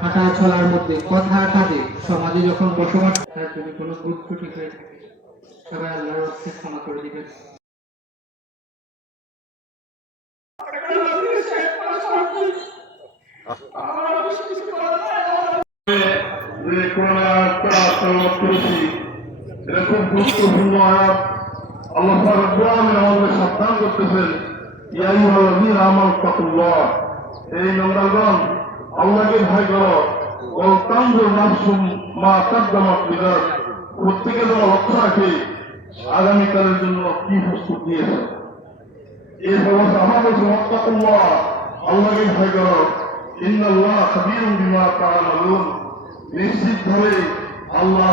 হাঁটা চলার মধ্যে, কথা কাজে, সমাজে যখন বসবাস, তার যদি কোনো ভুল ত্রুটি হয়ে থাকে সবাই আল্লাহর হস্তে ক্ষমা করে দিবেন। এরকম গুরুত্বপূর্ণ আয়াত আল্লাহ আমাদের সাবধান করতেছেন, এই নম্বরগণ আল্লাহকে ভয় করো, প্রত্যেকে যেন লক্ষ্য রাখে আগামীকালের জন্য কি প্রস্তুত দিয়েছে। এই সমস্ত আমাদের আল্লাহকে ভয় করো, ইন্নাল্লাহ খাবীরুম বিমা তা'মালুন। নিশ্চিতভাবে আল্লাহ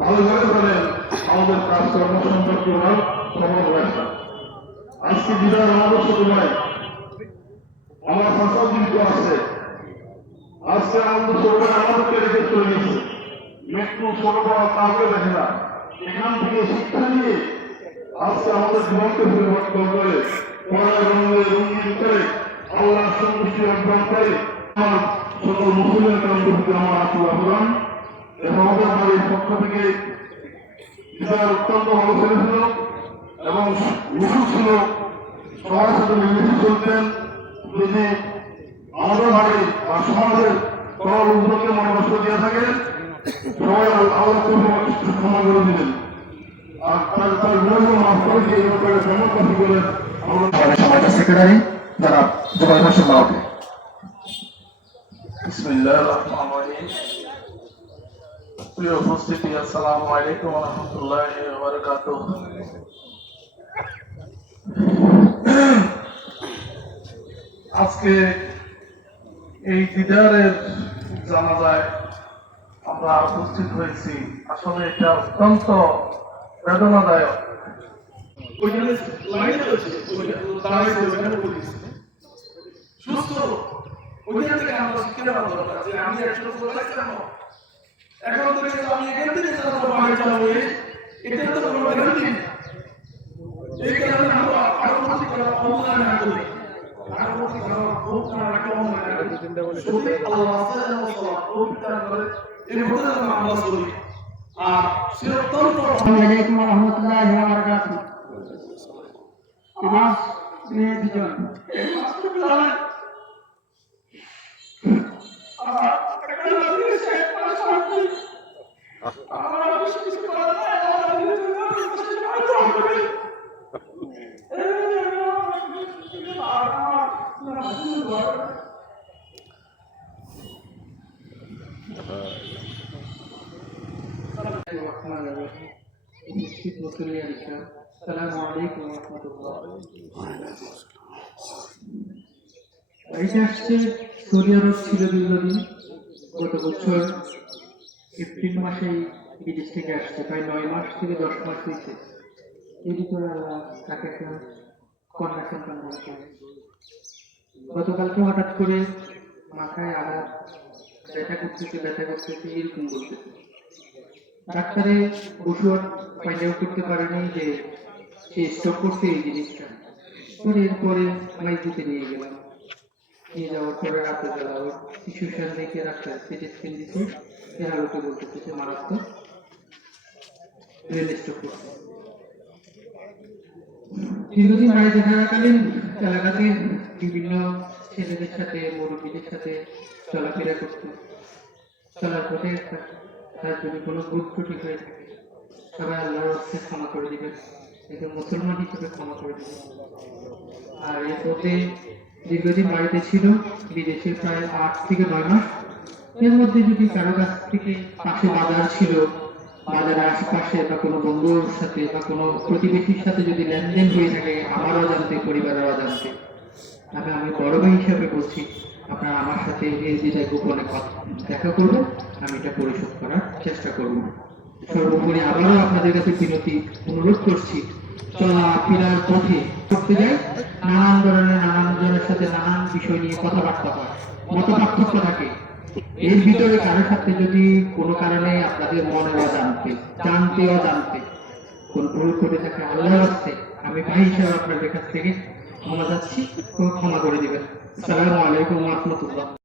ভালো করে জানেন আমাদের কাজকর্ম সম্পর্কে খবর রাখা। আজকে বিদায় আমাদের সাথে নয়, আমার ভাষা জীবিত আছে। আজকে আমাদের সরকার আমাদেরকে রেখে চলে গেছে। মৃত্যু ছোট বড় কাউকে দেখে না। এখান থেকে শিক্ষা নিয়ে আজকে আমাদের জীবনকে পরিবর্তন করে রঙিন করে আল্লাহ সন্তুষ্টি অর্জন করে আমার সকল মুসলিমের কারণকে আমার আত্মীয় আহ্বান এবং আমাদের বাড়ির পক্ষ থেকে বিদায় অত্যন্ত ভালো ছেলেছিল এবং মিশুক ছিল, সবার সাথে মিলেমিশে চলতেন। যদি আমাদের বাড়ি বা সমাজের কোনো লোকজনকে মনে কষ্ট দিয়ে থাকে সবাই আল্লাহ ক্ষমা করে দিলেন আর তার বিরোধী মাফ করে এই ব্যাপারে জনপ্রার্থী করে আমাদের সমাজের সেক্রেটারি যারা জুবাই হোসেন বাবুকে। বিসমিল্লাহির রহমানির রহিম। প্রিয় উপস্থিতি, আসসালামু আলাইকুম ওয়া রাহমাতুল্লাহি ওয়া বারাকাতুহু। আজকে এই দিদারের জানাজায় আমরা উপস্থিত হয়েছি, আসলে এটা অত্যন্ত বেদনাদায়ক। সুস্থ ওইখান থেকে আমরা শিক্ষা নেওয়া দরকার যে আমি একজন এখন থেকে আমি এখান থেকে বাইরে যাবো, এটা তো কোনো গ্যারান্টি নেই। এই কারণে আমরা আরো বেশি করে অবদান রাখবো, আরো বেশি করে অবদান রাখবো। সত্যি আল্লাহ সাল্লাল্লাহু আলাইহি ওয়াসাল্লাম করে এই মধ্যে আমরা চলি। আর সে অত্যন্ত আসসালামু আলাইকুম ওয়া রাহমাতুল্লাহি ওয়া বারাকাতুহু। আমার প্রিয় দুজন উপস্থিত মুসলিয়ান ইসলাম, আসসালামু আলাইকুম ওয়া রাহমাতুল্লাহ। এটা আসছে সৌদি আরব ছিল দীর্ঘদিন, গত বছর এপ্রিল মাসে বিদেশ থেকে আসছে, প্রায় 9 মাস থেকে 10 মাস হয়েছে। এর ভিতরে আল্লাহ তাকে একটা কন্যা সন্তান বলছে। গতকালকে হঠাৎ করে মাথায় আঘাত, ব্যথা করতেছে এরকম বলতেছে। ডাক্তারে ওষুধ ফাইন্ড করতে পারেনি যে সে স্টক করছে এই জিনিসটা। এরপরে মাইজিতে নিয়ে গেলাম, নিয়ে যাওয়ার পরে রাতে বেলা ওই সিচুয়েশন দেখে ডাক্তার সিটি স্ক্যান দিচ্ছে, এর আলোকে বলতেছে যে মারাত্মক ব্রেন স্ট্রোক করছে। দীর্ঘদিন বাড়িতে থাকাকালীন এলাকাতে বিভিন্ন ছেলেদের সাথে মুরব্বীদের সাথে চলাফেরা করতো। চলার পথে তার যদি কোনো ভুল ত্রুটি হয়ে থাকে সবাই আল্লাহর হস্তে ক্ষমা করে দিবেন, একজন মুসলমান হিসেবে ক্ষমা করে দিবেন। আর এর পথে দীর্ঘদিন বাড়িতে ছিল, বিদেশে প্রায় 8 থেকে 9 মাস। এর মধ্যে যদি কারো কাছ থেকে পাশে বাজার ছিল, বাজারের আশেপাশে বা কোনো বন্ধুর সাথে বা কোনো প্রতিবেশীর সাথে যদি লেনদেন হয়ে থাকে আমার অজান্তে, পরিবারের অজান্তে, আমি বড় ভাই হিসাবে বলছি আপনারা আমার সাথে এই দিদায় গোপনে দেখা করবেন, আমি এটা পরিশোধ করার চেষ্টা করব। সর্বোপরি আবারও আপনাদের কাছে বিনতি অনুরোধ করছি, চলাফেরার পথে করতে যাই নানান ধরনের নানান জনের সাথে নানান বিষয় নিয়ে কথাবার্তা হয়, মত পার্থক্য থাকে। এর ভিতরে কারো সাথে যদি কোনো কারণে আপনাদের মনের অজান্তে, জানতে অজান্তে কোন ভুল করে থাকে আল্লাহর হস্তে আমি ভাই হিসাবে আপনাদের কাছ থেকে ক্ষমা চাচ্ছি, ক্ষমা করে দিবেন। আসসালামু আলাইকুম ওয়া রাহমাতুল্লাহ।